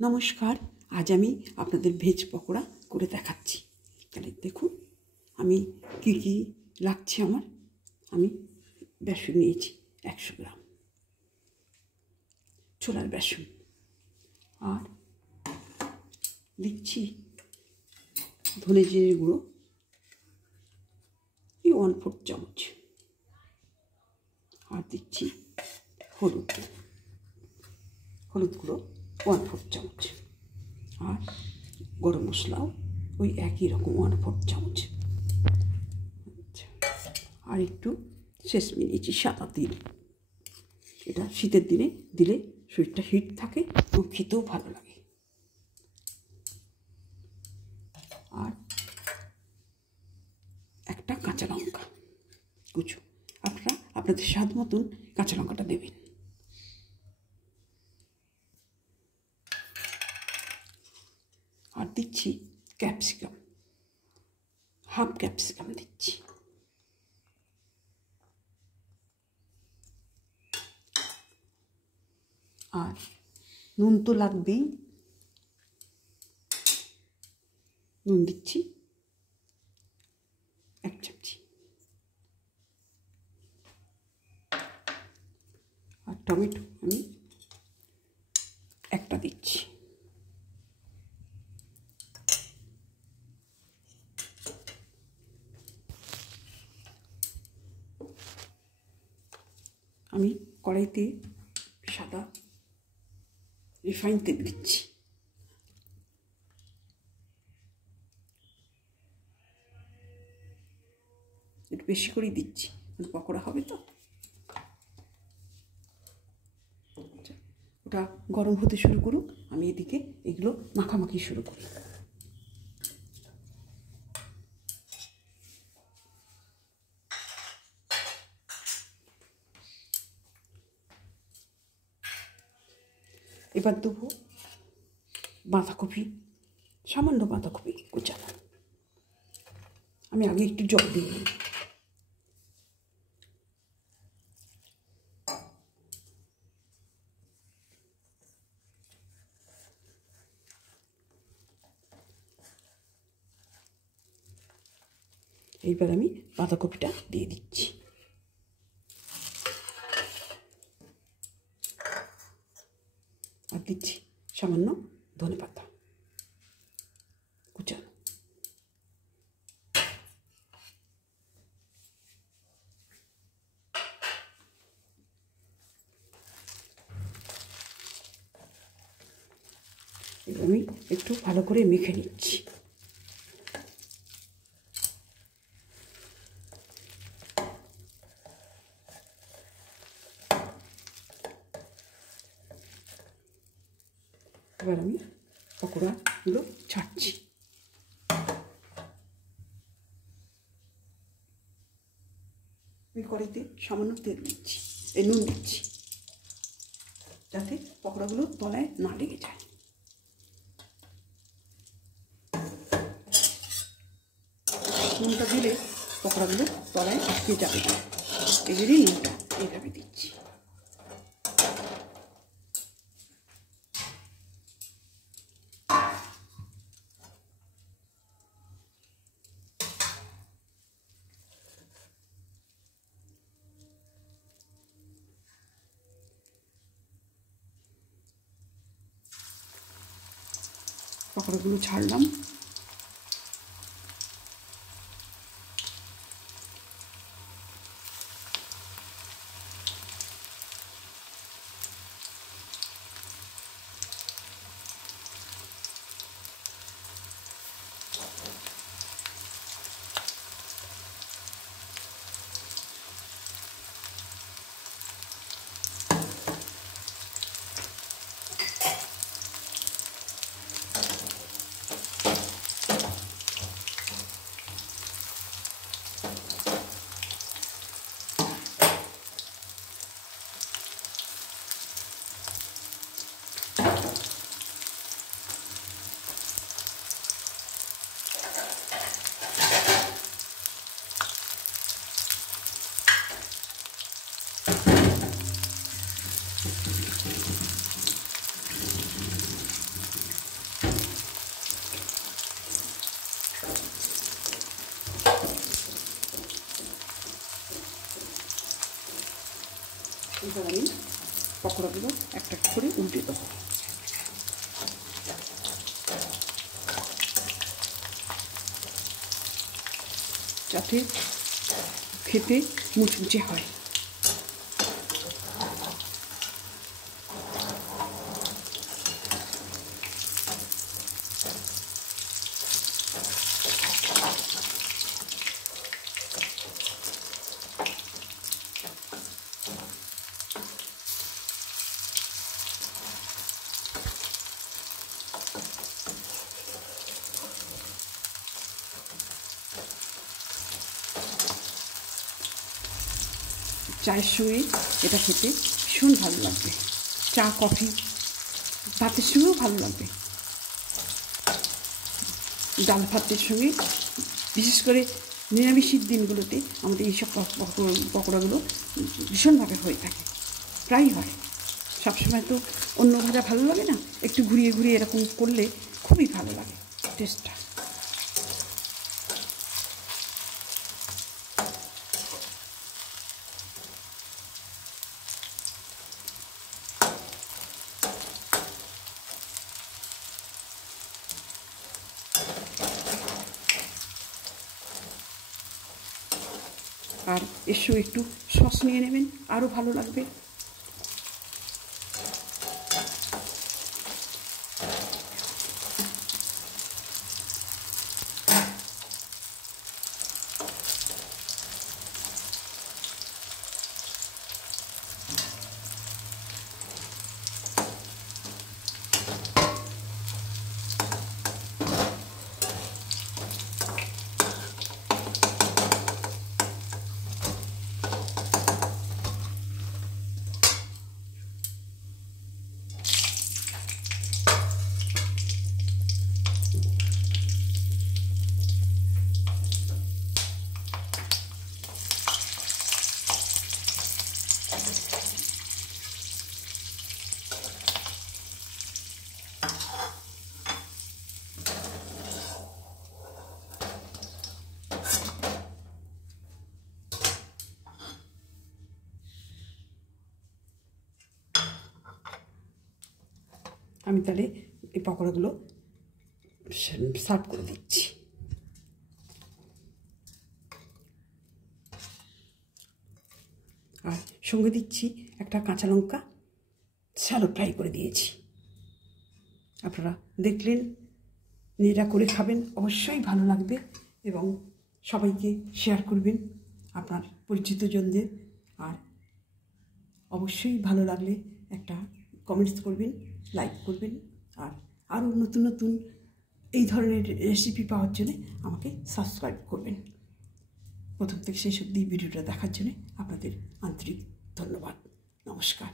নমস্কার। আজ আমি আপনাদের ভেজ পকোড়া করে দেখাচ্ছি। তাহলে দেখুন আমি কি কি লাগছে। আমি বেসন নিয়েছি 100 গ্রাম, ছোলার বেসন, আর দিচ্ছি ধনে জিরে গুঁড়ো 1/4 চামচ, আর দিচ্ছি হলুদ গুঁড়ো 1/4 চামচ, আর গরম মশলাও ওই একই রকম 1/4 চামচ। আর একটু সেসমি নিয়েছি সাদা তিল। এটা শীতের দিনে দিলে শরীরটা হিট থাকে এবং খেতেও ভালো লাগে। আর একটা কাঁচা লঙ্কা কুচো, আপনারা আপনাদের স্বাদ মতন কাঁচা লঙ্কাটা দেবেন। আর দিচ্ছি ক্যাপসিকাম, হাফ ক্যাপসিকাম দিচ্ছি। আর নুন তো লাগবেই, নুন দিচ্ছি 1 চামচি। আর টমেটো আমি একটা দিচ্ছি। আমি কড়াইতে সাদা রিফাইন তেল দিচ্ছি। একটু বেশি করেই দিচ্ছি, পকোড়া হবে তো। ওটা গরম হতে শুরু করুক, আমি এদিকে এগুলো মাখামাখি শুরু করি। এবার দেবো বাঁধাকপি, সামান্য বাঁধাকপি কুচানো। আমি আগে একটু জল দিয়ে নিই। এইবার আমি বাঁধাকপিটা দিয়ে দিচ্ছি। আর দিচ্ছি সামান্য ধনেপাতা কুচানো। এবার আমি একটু ভালো করে মেখে নিচ্ছি। এবার আমি পকোড়াগুলো ছাড়ছি। আমি কড়াইতে সামান্য তেল দিচ্ছি, নুন দিচ্ছি, যাতে পকোড়াগুলো তলায় না লেগে যায়। নুনটা দিলে পকোড়াগুলো তলায় আটকে যাবে না, এই জন্যই নুনটা এইভাবে দিচ্ছি। পকোড়াগুলো ছাড়লাম। পকোড়াগুলো একটা করে উল্টে দেবো। যাতে খেতে মুচমুচে হয়। চায়ের সঙ্গে এটা খেতে ভীষণ ভালো লাগবে, চা কফি ভাতের সঙ্গেও ভালো লাগবে। ডাল ভাতের সঙ্গে, বিশেষ করে নিরামিষের দিনগুলোতে আমাদের এইসব পকোড়াগুলো ভীষণভাবে হয়ে থাকে, প্রায়ই হয়। সবসময় তো অন্য ভাজা ভালো লাগে না, একটু ঘুরিয়ে ঘুরিয়ে এরকম করলে খুবই ভালো লাগে টেস্টটা। আর এর সঙ্গে একটু সস নিয়ে নেবেন, আরও ভালো লাগবে। আমি তাহলে এই পকোড়াগুলো সার্ভ করে দিচ্ছি। আর সঙ্গে দিচ্ছি একটা কাঁচা লঙ্কা শ্যালো ফ্রাই করে দিয়েছি। আপনারা দেখলেন, নিজেরা করে খাবেন, অবশ্যই ভালো লাগবে এবং সবাইকে শেয়ার করবেন আপনার পরিচিত জনদের। আর অবশ্যই ভালো লাগলে একটা কমেন্টস করবেন, লাইক করবেন। আর আরও নতুন নতুন এই ধরনের রেসিপি পাওয়ার জন্য আমাকে সাবস্ক্রাইব করবেন। প্রথম থেকে শেষ অবধি ভিডিওটা দেখার জন্য আপনাদের আন্তরিক ধন্যবাদ। নমস্কার।